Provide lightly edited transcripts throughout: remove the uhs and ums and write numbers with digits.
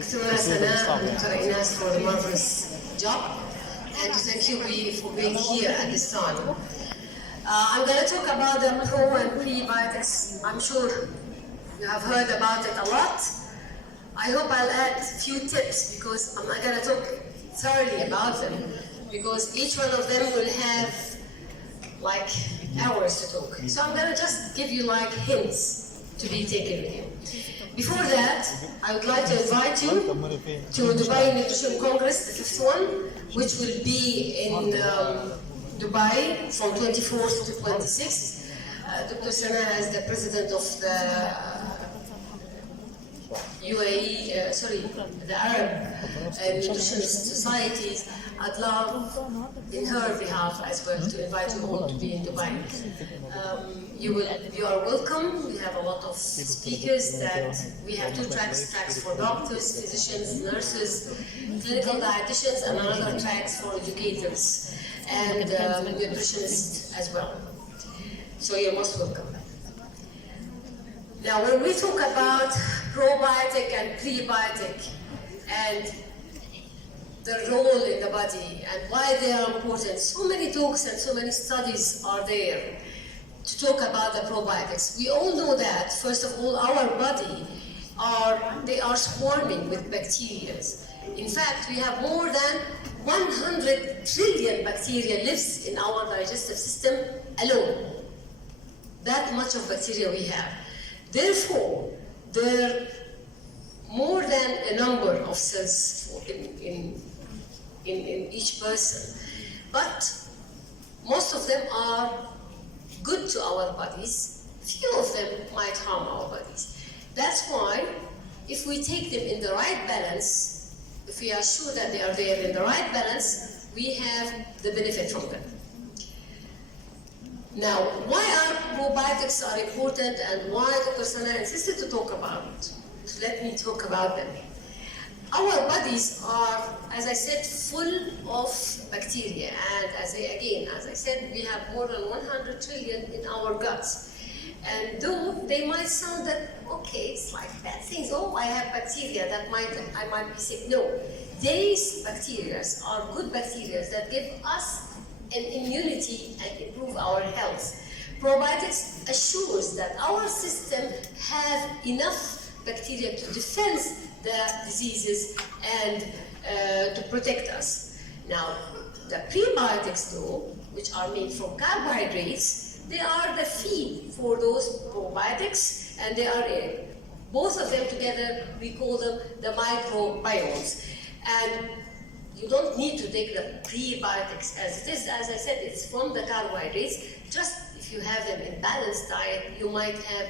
Dr. Sanaء and Dr. Inas for the marvelous job, and to thank you for being here at this time. I'm going to talk about the pro and prebiotics. I'm sure you have heard about it a lot. I hope I'll add a few tips because I'm not going to talk thoroughly about them, because each one of them will have like hours to talk. So I'm going to just give you like hints to be taken with you. Before that, I would like to invite you to Dubai Nutrition Congress, the 5th one, which will be in Dubai from 24th to 26th. Dr. Sanaء is the president of the UAE, the Arab Nutritionist Societies. I'd love, in her behalf as well, to invite you all to be in Dubai. You are welcome. We have a lot of speakers. That we have two tracks for doctors, physicians, nurses, clinical dietitians, and another tracks for educators and nutritionists as well. So you're most welcome. Now, when we talk about probiotic and prebiotic and the role in the body and why they are important, so many talks and so many studies are there to talk about the probiotics. We all know that, first of all, our body they are swarming with bacteria. In fact, we have more than 100 trillion bacteria lives in our digestive system alone. That much of bacteria we have. Therefore, there are more than a number of cells in each person, but most of them are good to our bodies. Few of them might harm our bodies. That's why, if we take them in the right balance, if we are sure that they are there in the right balance, we have the benefit from them. Now, why are probiotics are important and why Dr. Sanaء insisted to talk about it? So let me talk about them. Our bodies are, as I said, full of bacteria, and as I said, we have more than 100 trillion in our guts. And though they might sound that, okay, it's like bad things, oh, I have bacteria, I might be sick. No, these bacteria are good bacteria that give us an immunity and improve our health. Probiotics assures that our system has enough bacteria to defend the diseases and to protect us. Now, the prebiotics, though, which are made from carbohydrates, they are the feed for those probiotics, and they are both of them together. We call them the microbiomes. And you don't need to take the prebiotics as it is. As I said, it's from the carbohydrates. Just if you have them in balanced diet, you might have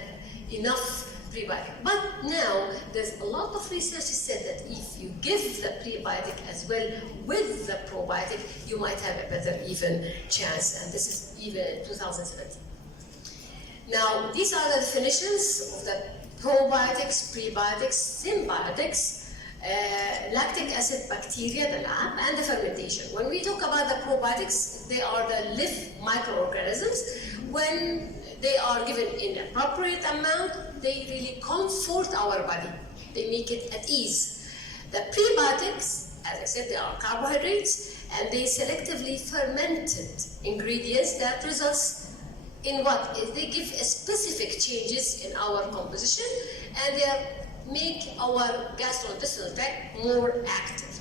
enough prebiotic. But now, there's a lot of research said that if you give the prebiotic as well with the probiotic, you might have a better even chance. And this is even in 2017. Now, these are the definitions of the probiotics, prebiotics, symbiotics, lactic acid bacteria, the lab, and the fermentation. When we talk about the probiotics, they are the live microorganisms. When they are given in appropriate amount, they really comfort our body. They make it at ease. The prebiotics, as I said, they are carbohydrates, and they selectively fermented ingredients that results in what? They give specific changes in our composition, and they make our gastrointestinal tract more active.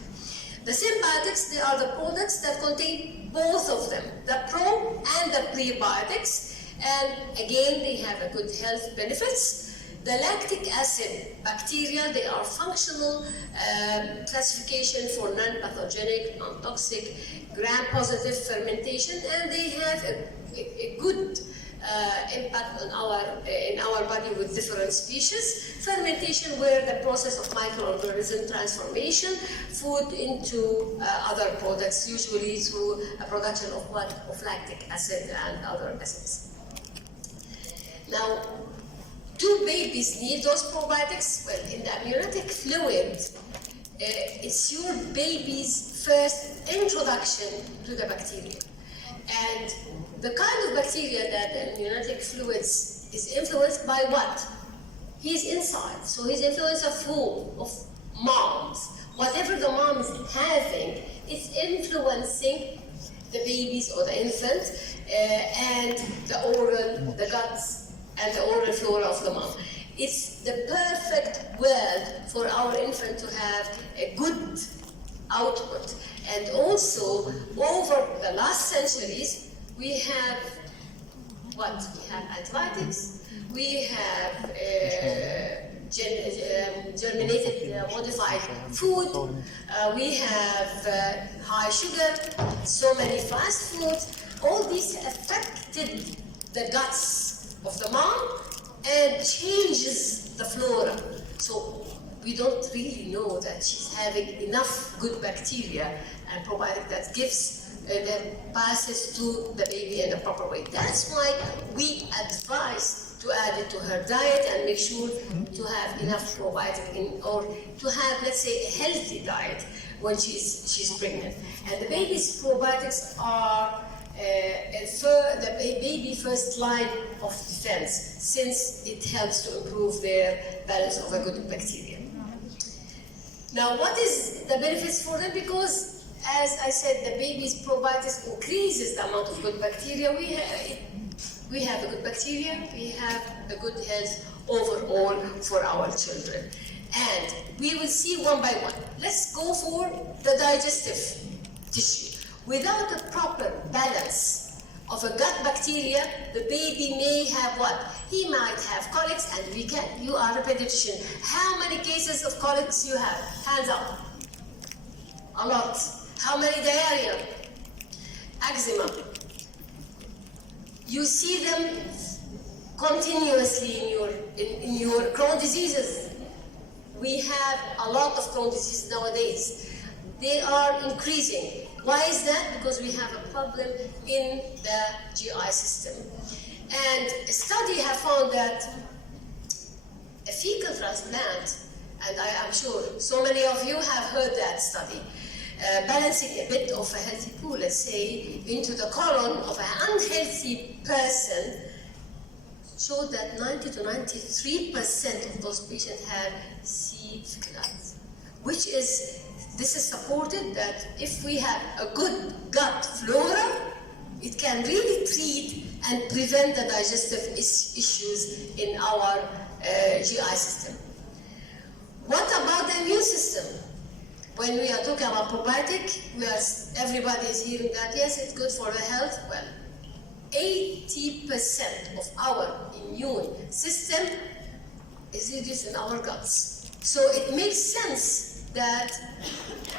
The symbiotics, they are the products that contain both of them, the pro and the prebiotics, and again, they have a good health benefits. The lactic acid bacteria, they are functional classification for non-pathogenic, non-toxic, gram-positive fermentation, and they have a good impact on in our body with different species. Fermentation, where the process of microorganism transformation, food into other products, usually through a production of what? Of lactic acid and other acids. Now, do babies need those probiotics? Well, in the amniotic fluid, it's your baby's first introduction to the bacteria. And the kind of bacteria that the amniotic fluids is influenced by what? He's inside. So he's influenced of who? Of mom. influencing the babies or the infant and the guts and the oral flora of the mom. It's the perfect world for our infant to have a good output. And also, over the last centuries, we have what? We have antibiotics, we have germinated modified food, we have high sugar, so many fast foods. All these affected the guts of the mom and changes the flora. So we don't really know that she's having enough good bacteria and probiotic that gives that passes to the baby in a proper way. That's why we advise to add it to her diet and make sure to have enough probiotic or to have, let's say, a healthy diet when she's pregnant. And the baby's probiotics are the baby first line of defense, since it helps to improve their balance of a good bacteria. Now, what is the benefits for them? Because, as I said, the baby's probiotics increases the amount of good bacteria. We have a good bacteria, we have a good health overall for our children. And we will see one by one. Let's go for the digestive tissue. Without a proper balance of a gut bacteria, the baby may have what? He might have colics, and you are a pediatrician. How many cases of colics you have? Hands up. A lot. How many diarrhea? Eczema. You see them continuously in your Crohn's diseases. We have a lot of Crohn's disease nowadays. They are increasing. Why is that? Because we have a problem in the GI system. And a study have found that a fecal transplant, and I am sure so many of you have heard that study, balancing a bit of a healthy pool, let's say, into the colon of an unhealthy person, showed that 90 to 93% of those patients had C. fecundans, which is, this is supported that if we have a good gut flora, it can really treat and prevent the digestive issues in our GI system. What about the immune system? When we are talking about probiotic, everybody is hearing that, yes, it's good for the health. Well, 80% of our immune system is reduced in our guts. So it makes sense that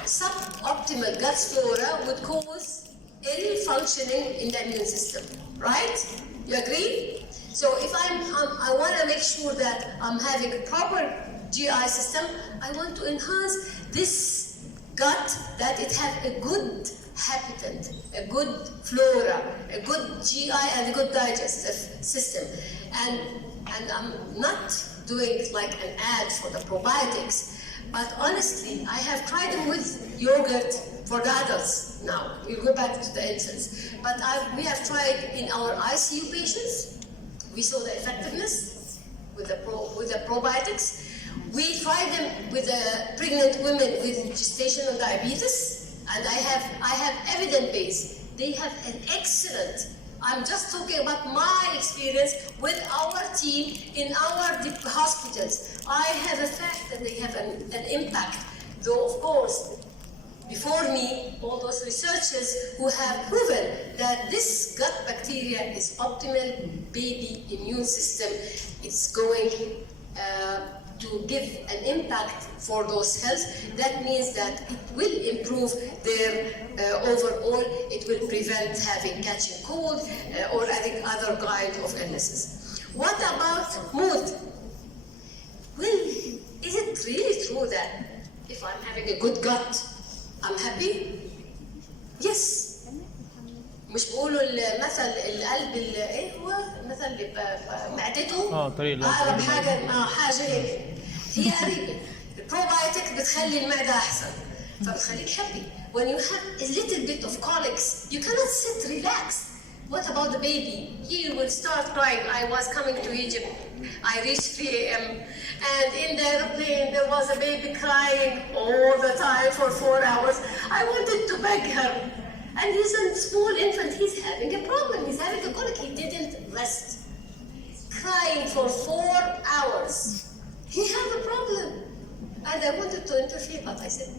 suboptimal gut flora would cause ill functioning in the immune system, right? You agree? So if I want to make sure that I'm having a proper GI system, I want to enhance this gut, that it has a good habitat, a good flora, a good GI and a good digestive system. And I'm not doing like an ad for the probiotics, but honestly, I have tried them with yogurt for the adults now. We'll go back to the infants. But we have tried in our ICU patients. We saw the effectiveness with the probiotics. We tried them with the pregnant women with gestational diabetes, and I have evidence base. They have an excellent, I'm just talking about my experience with our team in our hospitals. I have a fact that they have an impact, though of course, before me, all those researchers who have proven that this gut bacteria is optimal baby immune system. It's going to give an impact for those health. That means that it will improve their overall, it will prevent catching cold or other kind of illnesses. What about mood? Well, is it really true that if I'm having a good gut, I'm happy? Yes. مش بيقولوا المثل القلب ايه هو المثل اللي معدته اقرب حاجه هيك هي قريبه. البروبايوتيك بتخلي المعده احسن فبتخليك happy. When you have a little bit of colics, you cannot sit relaxed. What about the baby? He will start crying. I was coming to Egypt. I reached 3 a.m. and in the airplane there was a baby crying all the time for 4 hours. I wanted to beg her. And he's a small infant. He's having a problem. He's having a colic. He didn't rest. Crying for 4 hours. He had a problem. And I wanted to interfere, but I said,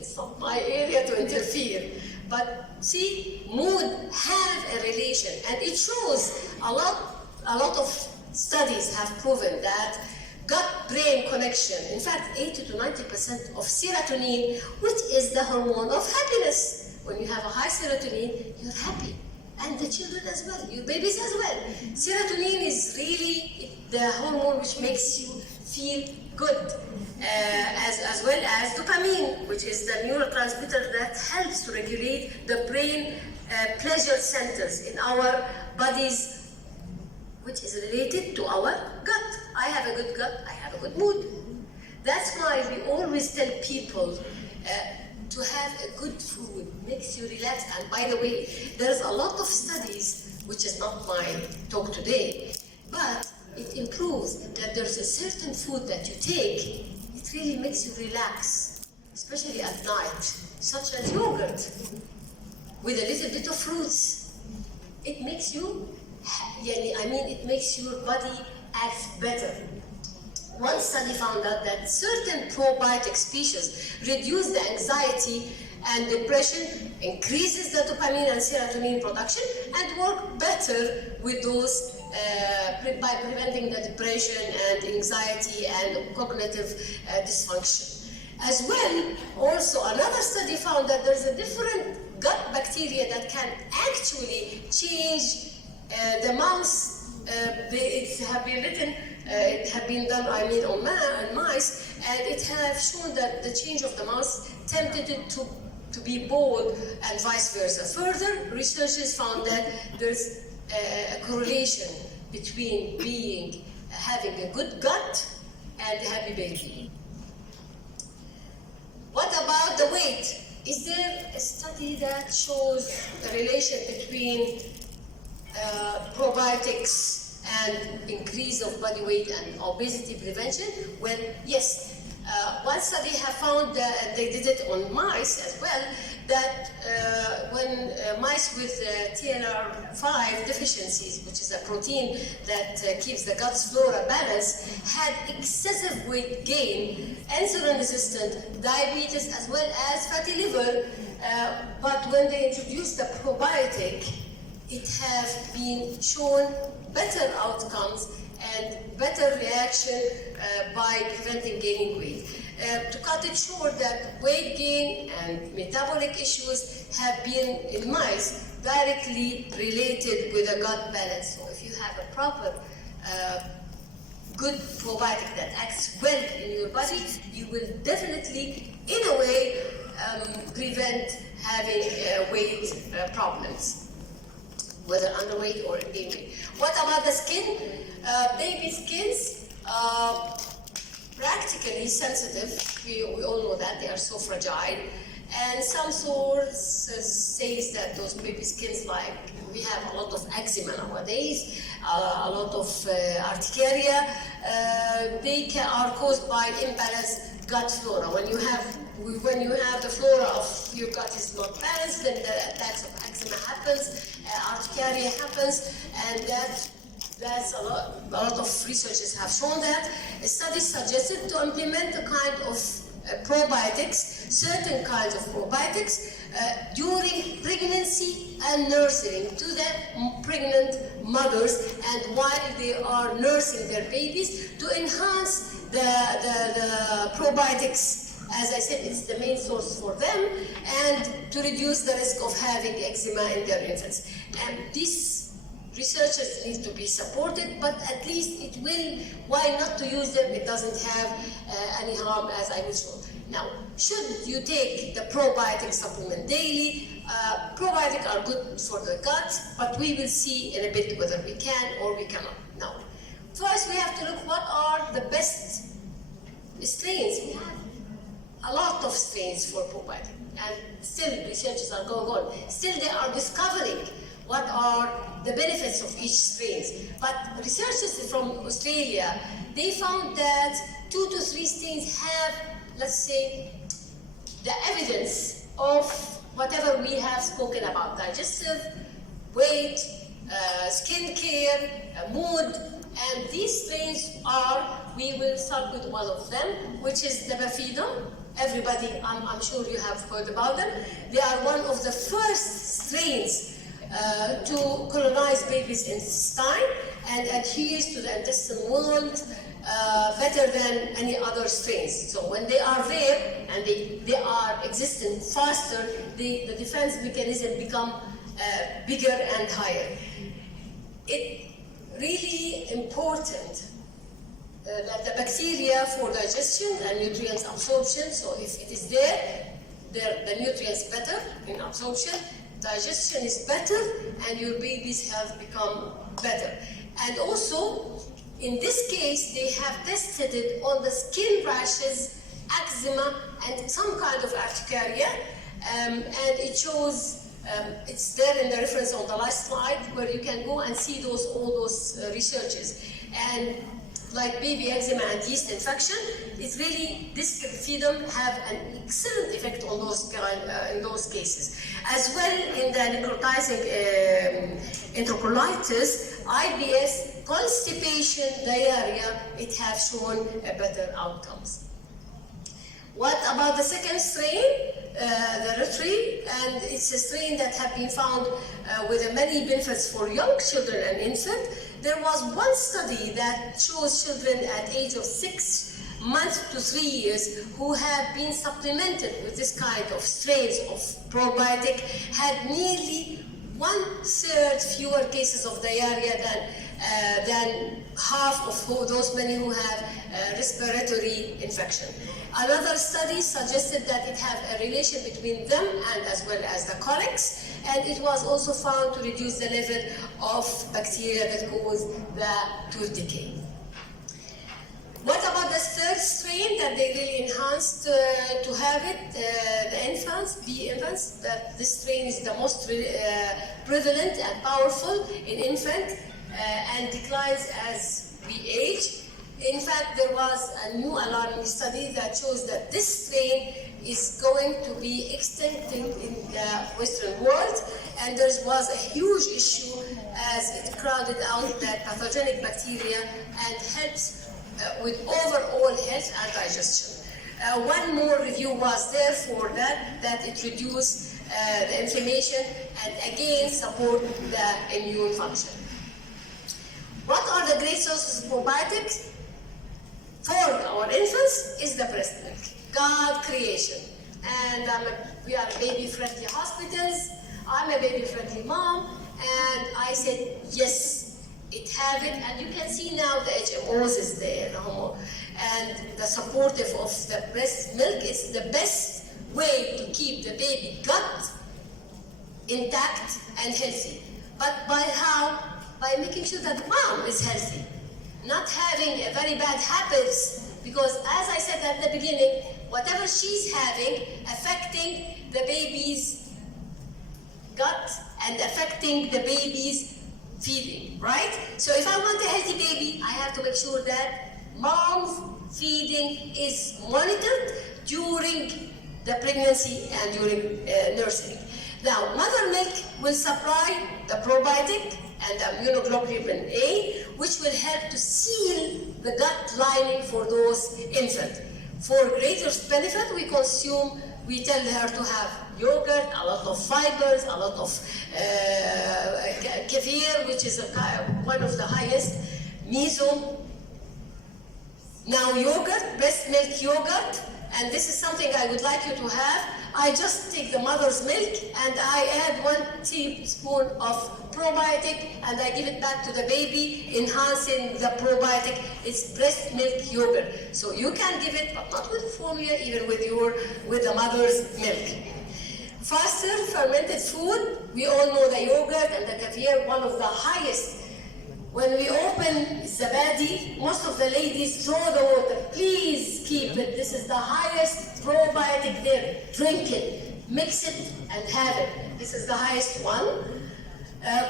it's not my area to interfere. But see, mood have a relation, and it shows a lot of studies have proven that gut-brain connection, in fact, 80 to 90% of serotonin, which is the hormone of happiness. When you have a high serotonin, you're happy. And the children as well, your babies as well. Serotonin is really the hormone which makes you feel good, as well as dopamine, which is the neurotransmitter that helps to regulate the brain pleasure centers in our bodies, which is related to our gut. I have a good gut, I have a good mood. That's why we always tell people to have a good food, makes you relax. And by the way, there's a lot of studies, which is not my talk today, but it improves that there's a certain food that you take, it really makes you relax, especially at night, such as yogurt, with a little bit of fruits. It makes you, it makes your body act better. One study found out that certain probiotic species reduce the anxiety and depression, increases the dopamine and serotonin production, and work better with those by preventing the depression and anxiety and cognitive dysfunction. As well, also another study found that there's a different gut bacteria that can actually change the mouse. It have been done, on mice, and it has shown that the change of the mouse tempted it to be bold and vice versa. Further, researchers found that there's a correlation between having a good gut and a happy baby. What about the weight? Is there a study that shows a relation between probiotics and increase of body weight and obesity prevention? Well, yes. One study have found that they did it on mice as well, that when mice with TLR5 deficiencies, which is a protein that keeps the gut's flora balanced, had excessive weight gain, insulin resistant, diabetes, as well as fatty liver, but when they introduced the probiotic, it has been shown better outcomes and better reaction by preventing gaining weight. To cut it short, that weight gain and metabolic issues have been in mice directly related with a gut balance. So if you have a proper good probiotic that acts well in your body, you will definitely, in a way, prevent having weight problems, whether underweight or gain weight. What about the skin? Baby skins are practically sensitive. We all know that they are so fragile. And some sources say that those baby skins, like we have a lot of eczema nowadays, a lot of urticaria, they are caused by imbalanced gut flora. When you have the flora of your gut is not balanced, then the attacks of eczema happens, urticaria happens, and that's a lot of researchers have shown that. Studies suggested to implement a kind of probiotics, certain kinds of probiotics, during pregnancy and nursing to the pregnant mothers, and while they are nursing their babies, to enhance the probiotics. As I said, it's the main source for them, and to reduce the risk of having eczema in their infants. And these researchers need to be supported, but at least it will, why not to use them? It doesn't have any harm, as I will show. Now, should you take the probiotic supplement daily? Probiotics are good for the gut, but we will see in a bit whether we can or we cannot. Now, first we have to look what are the best strains. We have a lot of strains for probiotic, and still researchers are going on. Still they are discovering what are the benefits of each strain. But researchers from Australia, they found that 2 to 3 strains have, let's say, the evidence of whatever we have spoken about: digestive, weight, skin care, mood. And these strains are, we will start with one of them, which is the bifidum. Everybody, I'm sure you have heard about them. They are one of the first strains to colonize babies' intestine and adheres to the intestinal wall better than any other strains. So when they are there and they are existing faster, the defense mechanism become bigger and higher. It's really important that the bacteria for digestion and nutrients absorption, so if it is there, the nutrients better in absorption, digestion is better, and your baby's health become better. And also, in this case, they have tested it on the skin rashes, eczema, and some kind of urticaria, and it shows, it's there in the reference on the last slide, where you can go and see all those researches. And like baby eczema and yeast infection, it's really, this bifidum have an excellent effect on in those cases. As well in the necrotizing enterocolitis, IBS, constipation, diarrhea, it has shown better outcomes. What about the second strain, the Eritrea? And it's a strain that have been found with many benefits for young children and infants. There was one study that shows children at age of 6 months to 3 years who have been supplemented with this kind of strains of probiotic had nearly 1/3 fewer cases of diarrhea than half of those many who have respiratory infection. Another study suggested that it had a relation between them and as well as the colics, and it was also found to reduce the level of bacteria that cause the tooth decay. What about the third strain that they really enhanced to have it, the infants, that this strain is the most prevalent and powerful in infant and declines as we age. In fact, there was a new alarming study that shows that this strain is going to be extinct in the Western world, and there was a huge issue as it crowded out the pathogenic bacteria and helps with overall health and digestion. One more review was there for that it reduced the inflammation and again support the immune function. What are the great sources of probiotics? For our infants is the breast milk, God creation. And we are baby-friendly hospitals, I'm a baby-friendly mom, and I said, yes, it have it, and you can see now the HMOs is there, and the supportive of the breast milk is the best way to keep the baby gut intact and healthy. But by how? By making sure that mom is healthy. Not having a very bad habits, because as I said at the beginning, whatever she's having affecting the baby's gut and affecting the baby's feeding, right? So if I want a healthy baby, I have to make sure that mom's feeding is monitored during the pregnancy and during nursing. Now, mother milk will supply the probiotic and immunoglobulin A, which will help to seal the gut lining for those infants. For greater benefit, we tell her to have yogurt, a lot of fibers, a lot of kefir, which is one of the highest, miso. Now yogurt, breast milk yogurt, and this is something I would like you to have. I just take the mother's milk and I add 1 teaspoon of probiotic and I give it back to the baby, enhancing the probiotic. It's breast milk yogurt. So you can give it, but not with formula, even with the mother's milk. Faster fermented food, we all know the yogurt and the kefir, one of the highest. When we open zabadi, most of the ladies throw the water. Please keep it. This is the highest probiotic there. Drink it, mix it, and have it. This is the highest one.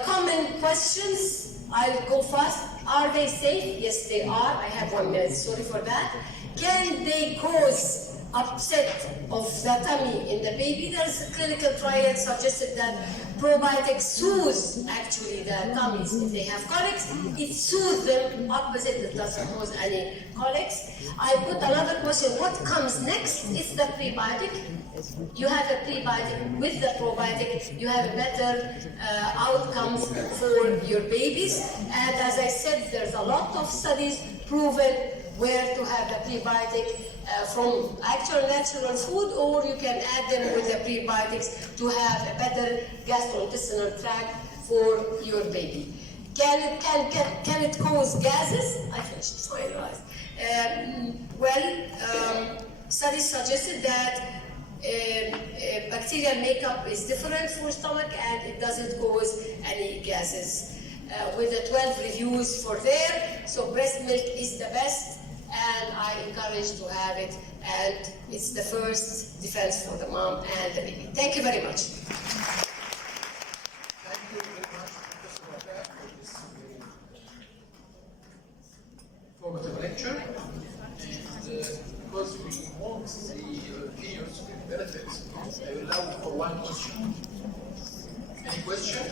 Common questions, I'll go fast. Are they safe? Yes, they are. I have 1 minute, sorry for that. Can they cause upset of the tummy in the baby? There's a clinical trial suggested that probiotics soothe actually the tummies. If they have colics, it soothes them, opposite, it doesn't cause any colics. I put another question, what comes next is the prebiotic. You have a prebiotic with the probiotic, you have better outcomes for your babies. And as I said, there's a lot of studies proven where to have a prebiotic from actual natural food, or you can add them with the prebiotics to have a better gastrointestinal tract for your baby. Can it cause gases? I finished, finalized. Studies suggested that bacterial makeup is different for stomach and it doesn't cause any gases. With the 12 reviews for there, so breast milk is the best, and I encourage to have it, and it's the first defense for the mom and the baby. Thank you very much. Thank you very much, Professor Wabak, for this informative lecture. And because we want the peers to benefit, I will allow for one question. Any question?